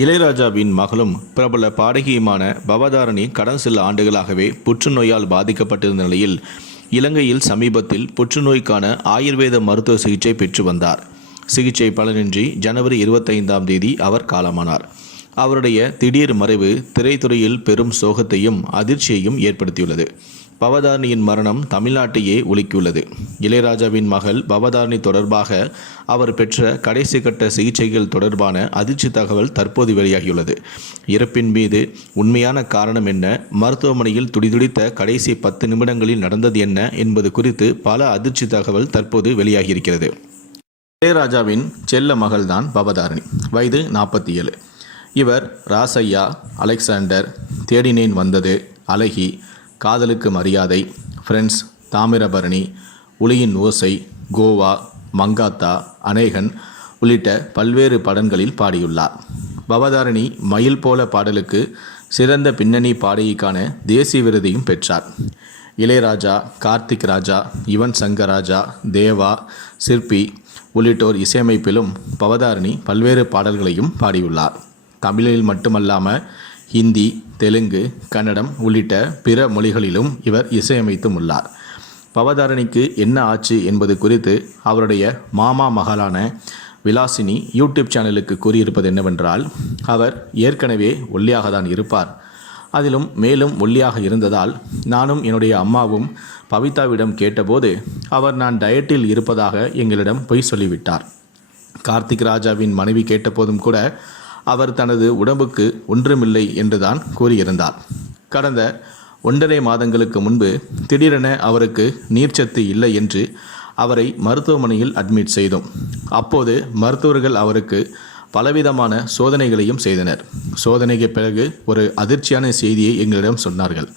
இளையராஜாவின் மகளும் பிரபல பாடகியுமான பவதாரணி கடந்த சில ஆண்டுகளாகவே புற்றுநோயால் பாதிக்கப்பட்டிருந்த நிலையில் இலங்கையில் சமீபத்தில் புற்றுநோய்க்கான ஆயுர்வேத மருத்துவ சிகிச்சை பெற்று வந்தார். சிகிச்சை பலனின்றி ஜனவரி இருபத்தைந்தாம் தேதி அவர் காலமானார். அவருடைய திடீர் மறைவு திரைத்துறையில் பெரும் சோகத்தையும் அதிர்ச்சியையும் ஏற்படுத்தியுள்ளது. பவதாரணியின் மரணம் தமிழ்நாட்டையே உலுக்கியுள்ளது. இளையராஜாவின் மகள் பவதாரணி தொடர்பாக அவர் பெற்ற கடைசி கட்ட சிகிச்சைகள் தொடர்பான அதிர்ச்சி தகவல் தற்போது வெளியாகியுள்ளது. இறப்பின் மீது உண்மையான காரணம் என்ன மருத்துவமனையில் துடிதுடித்த கடைசி பத்து நிமிடங்களில் நடந்தது என்ன என்பது குறித்து பல அதிர்ச்சி தகவல் தற்போது வெளியாகியிருக்கிறது. இளையராஜாவின் செல்ல மகள்தான் பவதாரணி வயது நாற்பத்தி ஏழு. இவர் ராசையா அலெக்சாண்டர் தேடினேன் வந்தது அழகி காதலுக்கு மரியாதை ஃப்ரெண்ட்ஸ் தாமிரபரணி உளியின் ஓசை கோவா மங்காத்தா அநேகன் உள்ளிட்ட பல்வேறு படங்களில் பாடியுள்ளார். பவதாரணி மயில் போல பாடலுக்கு சிறந்த பின்னணி பாடகிக்கான தேசிய விருதையும் பெற்றார். இளையராஜா கார்த்திக் ராஜா யுவன் சங்கர் ராஜா தேவா சிற்பி உள்ளிட்டோர் இசையமைப்பிலும் பவதாரணி பல்வேறு பாடல்களையும் பாடியுள்ளார். தமிழில் மட்டுமல்லாமல் ஹிந்தி தெலுங்கு கன்னடம் உள்ளிட்ட பிற மொழிகளிலும் இவர் இசையமைத்தும் உள்ளார் பவதாரணிக்கு என்ன ஆச்சு என்பது குறித்து அவருடைய மாமா மகளான விலாசினி யூடியூப் சேனலுக்கு கூறியிருப்பது என்னவென்றால் அவர் ஏற்கனவே ஒல்லியாக தான் இருப்பார். அதிலும் மேலும் ஒல்லியாக இருந்ததால் நானும் என்னுடைய அம்மாவும் பவிதாவிடம் கேட்டபோது அவர் நான் டயட்டில் இருப்பதாக எங்களிடம் பொய் சொல்லிவிட்டார். கார்த்திக் ராஜாவின் மனைவி கேட்டபோதும் கூட அவர் தனது உடம்புக்கு ஒன்றுமில்லை என்றுதான் கூறியிருந்தார். கடந்த ஒன்றரை மாதங்களுக்கு முன்பு திடீரென அவருக்கு நீர்ச்சத்து இல்லை என்று அவரை மருத்துவமனையில் அட்மிட் செய்தோம். அப்போது மருத்துவர்கள் அவருக்கு பலவிதமான சோதனைகளையும் செய்தனர். சோதனைக்கு பிறகு ஒரு அதிர்ச்சியான செய்தியை எங்களிடம் சொன்னார்கள்.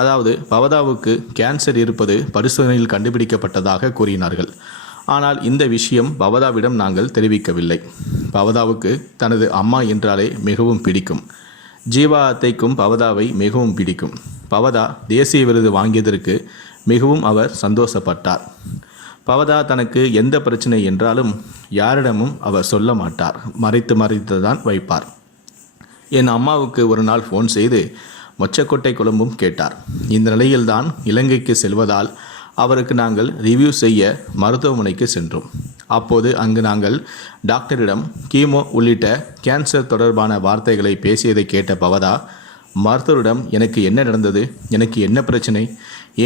அதாவது பவதாவுக்கு கேன்சர் இருப்பது பரிசோதனையில் கண்டுபிடிக்கப்பட்டதாக கூறினார்கள். ஆனால் இந்த விஷயம் பவதாவிடம் நாங்கள் தெரிவிக்கவில்லை. பவதாவுக்கு தனது அம்மா என்றாலே மிகவும் பிடிக்கும். ஜீவா அத்தைக்கும் பவதாவை மிகவும் பிடிக்கும். பவதா தேசிய விருது வாங்கியதற்கு மிகவும் அவர் சந்தோஷப்பட்டார். பவதா தனக்கு எந்த பிரச்சனை என்றாலும் யாரிடமும் அவர் சொல்ல மாட்டார். மறைத்து மறைத்து தான் வைப்பார். என் அம்மாவுக்கு ஒரு நாள் ஃபோன் செய்து மொச்சக்கொட்டை குழம்பும் கேட்டார். இந்த நிலையில்தான் இலங்கைக்கு செல்வதால் அவருக்கு நாங்கள் ரிவ்யூ செய்ய மருத்துவமனைக்கு சென்றோம். அப்போது அங்கு நாங்கள் டாக்டரிடம் கீமோ உள்ளிட்ட கேன்சர் தொடர்பான வார்த்தைகளை பேசியதை கேட்ட பவதா மருத்துவரிடம் எனக்கு என்ன நடந்தது? எனக்கு என்ன பிரச்சனை?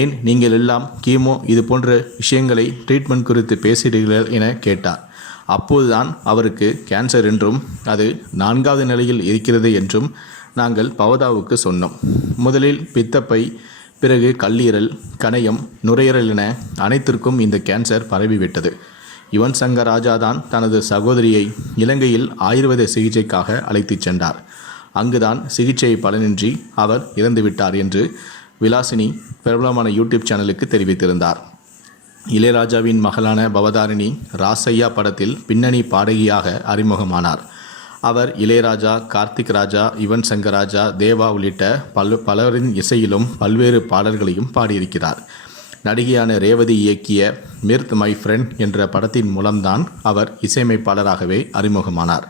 ஏன் நீங்கள் எல்லாம் கீமோ இது போன்ற விஷயங்களை ட்ரீட்மெண்ட் குறித்து பேசுகிறீர்கள் என கேட்டார். அப்போதுதான் அவருக்கு கேன்சர் என்றும் அது நான்காவது நிலையில் இருக்கிறது என்றும் நாங்கள் பவதாவுக்கு சொன்னோம். முதலில் பித்தப்பை பிறகு கல்லீரல் கணையம் நுரையீரல் என அனைத்திற்கும் இந்த கேன்சர் பரவிவிட்டது. யுவன் சங்கர் ராஜா தான் தனது சகோதரியை இலங்கையில் ஆயுர்வேத சிகிச்சைக்காக அழைத்துச் சென்றார். அங்குதான் சிகிச்சை பலனின்றி அவர் இறந்துவிட்டார் என்று விலாசினி பிரபலமான யூடியூப் சேனலுக்கு தெரிவித்திருந்தார். இளையராஜாவின் மகளான பவதாரிணி ராசையா படத்தில் பின்னணி பாடகியாக அறிமுகமானார். அவர் இளையராஜா கார்த்திக் ராஜா யுவன் சங்கர் ராஜா தேவா உள்ளிட்ட பல் பலரின் இசையிலும் பல்வேறு பாடல்களையும் பாடியிருக்கிறார். நடிகையான ரேவதி இயக்கிய மிர்த் மை ஃப்ரெண்ட் என்ற படத்தின் மூலம்தான் அவர் இசையமைப்பாளராகவே அறிமுகமானார்.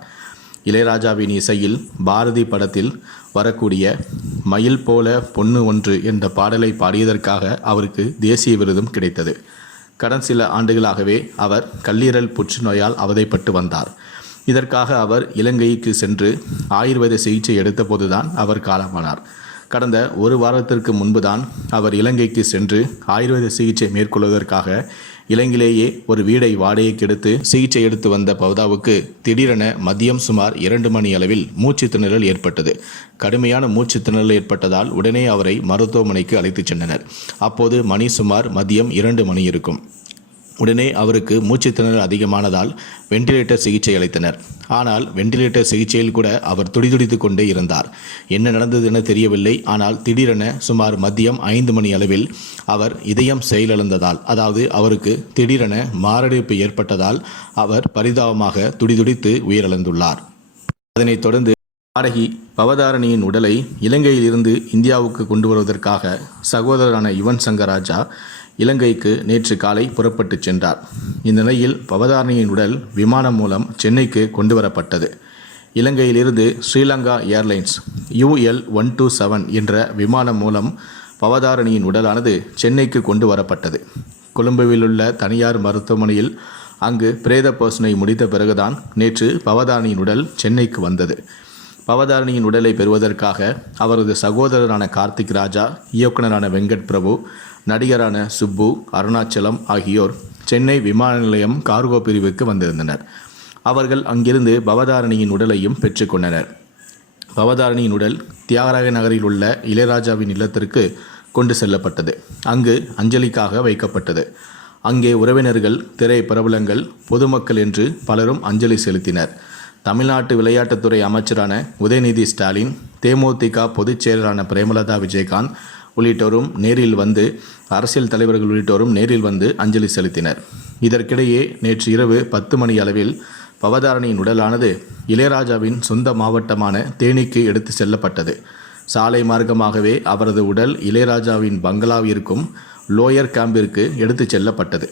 இளையராஜாவின் இசையில் பாரதி படத்தில் வரக்கூடிய மயில் போல பொண்ணு ஒன்று என்ற பாடலை பாடியதற்காக அவருக்கு தேசிய விருதும் கிடைத்தது. கடன் சில ஆண்டுகளாகவே அவர் கல்லீரல் புற்றுநோயால் அவதைப்பட்டு வந்தார். இதற்காக அவர் இலங்கைக்கு சென்று ஆயுர்வேத சிகிச்சை எடுத்தபோதுதான் அவர் காலமானார். கடந்த ஒரு வாரத்திற்கு முன்புதான் அவர் இலங்கைக்கு சென்று ஆயுர்வேத சிகிச்சை மேற்கொள்வதற்காக இலங்கையிலேயே ஒரு வீடை வாடகைக்கு எடுத்து சிகிச்சை எடுத்து வந்த பவதாவுக்கு திடீரென மதியம் சுமார் இரண்டு மணி அளவில் மூச்சு திணறல் ஏற்பட்டது. கடுமையான மூச்சு திணறல் ஏற்பட்டதால் உடனே அவரை மருத்துவமனைக்கு அழைத்துச் சென்றனர். அப்போது மணி சுமார் மதியம் இரண்டு மணி இருக்கும். உடனே அவருக்கு மூச்சுத்திணறல் அதிகமானதால் வெண்டிலேட்டர் சிகிச்சை அளித்தனர். ஆனால் வெண்டிலேட்டர் சிகிச்சையில் கூட அவர் துடிதுடித்து கொண்டே இருந்தார். என்ன நடந்தது என தெரியவில்லை. ஆனால் திடீரென சுமார் மதியம் ஐந்து மணி அளவில் அவர் இதயம் செயலிழந்ததால் அதாவது அவருக்கு திடீரென மாரடைப்பு ஏற்பட்டதால் அவர் பரிதாபமாக துடிதுடித்து உயிரிழந்துள்ளார். அதனைத் தொடர்ந்து பாடகி பவதாரணியின் உடலை இலங்கையிலிருந்து இந்தியாவுக்கு கொண்டு வருவதற்காக சகோதரரான யுவன் சங்கர் ராஜா இலங்கைக்கு நேற்று காலை புறப்பட்டுச் சென்றார். இந்நிலையில் பவதாரணியின் உடல் விமானம் மூலம் சென்னைக்கு கொண்டு வரப்பட்டது இலங்கையிலிருந்து Sri Lanka airlines UL one two seven என்ற விமானம் மூலம் பவதாரணியின் உடலானது சென்னைக்கு கொண்டு வரப்பட்டது கொழும்புவிலுள்ள தனியார் மருத்துவமனையில் அங்கு பிரேத பர்சனை முடித்த பிறகுதான் நேற்று பவதாரணியின் உடல் சென்னைக்கு வந்தது. பவதாரணியின் உடலை பெறுவதற்காக அவரது சகோதரரான கார்த்திக் ராஜா இயக்குனரான வெங்கட் பிரபு நடிகரான சுப்பு அருணாச்சலம் ஆகியோர் சென்னை விமான நிலையம் கார்கோ பிரிவுக்கு வந்திருந்தனர். அவர்கள் அங்கிருந்து பவதாரணியின் உடலையும் பெற்றுக்கொண்டனர் பவதாரணியின் உடல் தியாகராய நகரில் உள்ள இளையராஜாவின் இல்லத்திற்கு கொண்டு செல்லப்பட்டது. அங்கு அஞ்சலிக்காக வைக்கப்பட்டது. அங்கே உறவினர்கள் திரை பிரபலங்கள் பொதுமக்கள் என்று பலரும் அஞ்சலி செலுத்தினர். தமிழ்நாட்டு விளையாட்டுத்துறை அமைச்சரான உதயநிதி ஸ்டாலின் தேமுதிக பொதுச் செயலரான பிரேமலதா விஜயகாந்த் உள்ளிட்டோரும் நேரில் வந்து அரசியல் தலைவர்கள் உள்ளிட்டோரும் நேரில் வந்து அஞ்சலி செலுத்தினர். இதற்கிடையே நேற்று இரவு பத்து மணி அளவில் பவதாரணியின் உடலானது இளையராஜாவின் சொந்த மாவட்டமான தேனிக்கு எடுத்து செல்லப்பட்டது. சாலை மார்க்கமாகவே அவரது உடல் இளையராஜாவின் பங்களாவிற்கும் லோயர் கேம்பிற்கு எடுத்துச் செல்லப்பட்டது.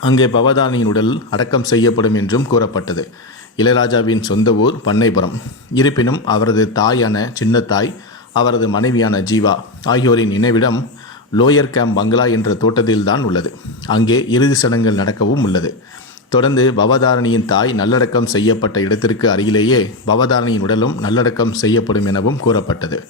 அங்கே பவதாரணியின் உடல் அடக்கம் செய்யப்படும் என்றும் கூறப்பட்டது. இளையராஜாவின் சொந்த ஊர் பண்ணைபுரம். இருப்பினும் அவரது தாயான சின்னத்தாய் அவரது மனைவியான ஜீவா ஆகியோரின் நினைவிடம் லோயர் கேம்ப் பங்களா என்ற தோட்டத்தில்தான் உள்ளது. அங்கே இறுதி சடங்குகள் நடக்கவும் உள்ளது. தொடர்ந்து பவதாரணியின் தாய் நல்லடக்கம் செய்யப்பட்ட இடத்திற்கு அருகிலேயே பவதாரணியின் உடலும் நல்லடக்கம் செய்யப்படும் எனவும் கூறப்பட்டது.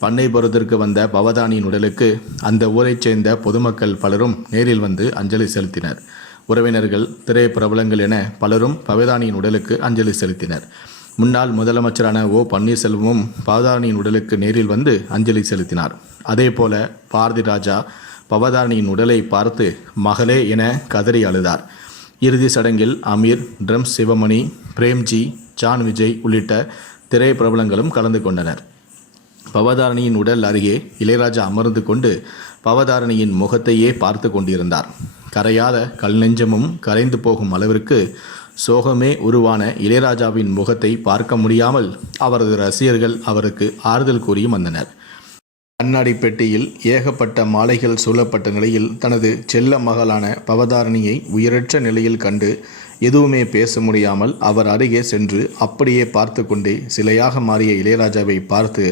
பண்ணைபுரத்திற்கு வந்த பவதானியின் உடலுக்கு அந்த ஊரைச் சேர்ந்த பொதுமக்கள் பலரும் நேரில் வந்து அஞ்சலி செலுத்தினர். உறவினர்கள் திரைப்பிரபலங்கள் என பலரும் பவதானியின் உடலுக்கு அஞ்சலி செலுத்தினர். முன்னாள் முதலமைச்சரான ஓ பன்னீர்செல்வமும் பவதாரணியின் உடலுக்கு நேரில் வந்து அஞ்சலி செலுத்தினார். அதேபோல பாரதி ராஜா பவதாரணியின் உடலை பார்த்து மகளே என கதறி அழுதார். இறுதி சடங்கில் அமீர் ட்ரம்ஸ் சிவமணி பிரேம்ஜி ஜான் விஜய் உள்ளிட்ட திரை பிரபலங்களும் கலந்து கொண்டனர். பவதாரணியின் உடல் அருகே இளையராஜா அமர்ந்து கொண்டு பவதாரணியின் முகத்தையே பார்த்து கொண்டிருந்தார். கரையாத கல் நெஞ்சமும் கரைந்து போகும் அளவிற்கு சோகமே உருவான இளையராஜாவின் முகத்தை பார்க்க முடியாமல் அவரது ரசிகர்கள் அவருக்கு ஆறுதல் கூறியும் வந்தனர். கண்ணாடி பெட்டியில் ஏகப்பட்ட மாலைகள் சூழப்பட்ட நிலையில் தனது செல்ல மகளான பவதாரணியை உயிரற்ற நிலையில் கண்டு எதுவுமே பேச முடியாமல் அவர் அருகே சென்று அப்படியே பார்த்து கொண்டே சிலையாக மாறிய இளையராஜாவை பார்த்து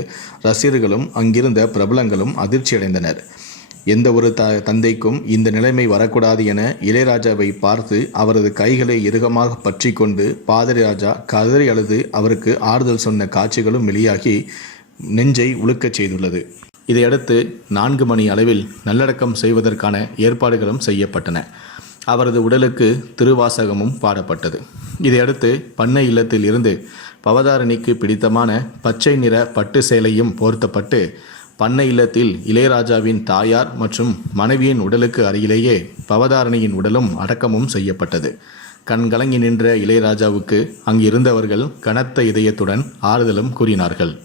ரசிகர்களும் அங்கிருந்த பிரபலங்களும் அதிர்ச்சியடைந்தனர். எந்த ஒரு த தந்தைக்கும் இந்த நிலைமை வரக்கூடாது என இளையராஜாவை பார்த்து அவரது கைகளை இறுகமாக பற்றி கொண்டு பாதிரிராஜா கதறி அழுது அவருக்கு ஆறுதல் சொன்ன காட்சிகளும் வெளியாகி நெஞ்சை உழுக்கச் செய்துள்ளது. இதையடுத்து நான்கு மணி அளவில் நல்லடக்கம் செய்வதற்கான ஏற்பாடுகளும் செய்யப்பட்டன. அவரது உடலுக்கு திருவாசகமும் பாடப்பட்டது. இதையடுத்து பண்ணை இல்லத்தில் இருந்து பவதாரணிக்கு பிடித்தமான பச்சை நிற பட்டு சேலையும் போர்த்தப்பட்டு பண்ணை இல்லத்தில் இளையராஜாவின் தாயார் மற்றும் மனைவியின் உடலுக்கு அருகிலேயே பவதாரணியின் உடலும் அடக்கமும் செய்யப்பட்டது. கண்கலங்கி நின்ற இளையராஜாவுக்கு அங்கிருந்தவர்கள் கனத்த இதயத்துடன் ஆறுதலும் கூறினார்கள்.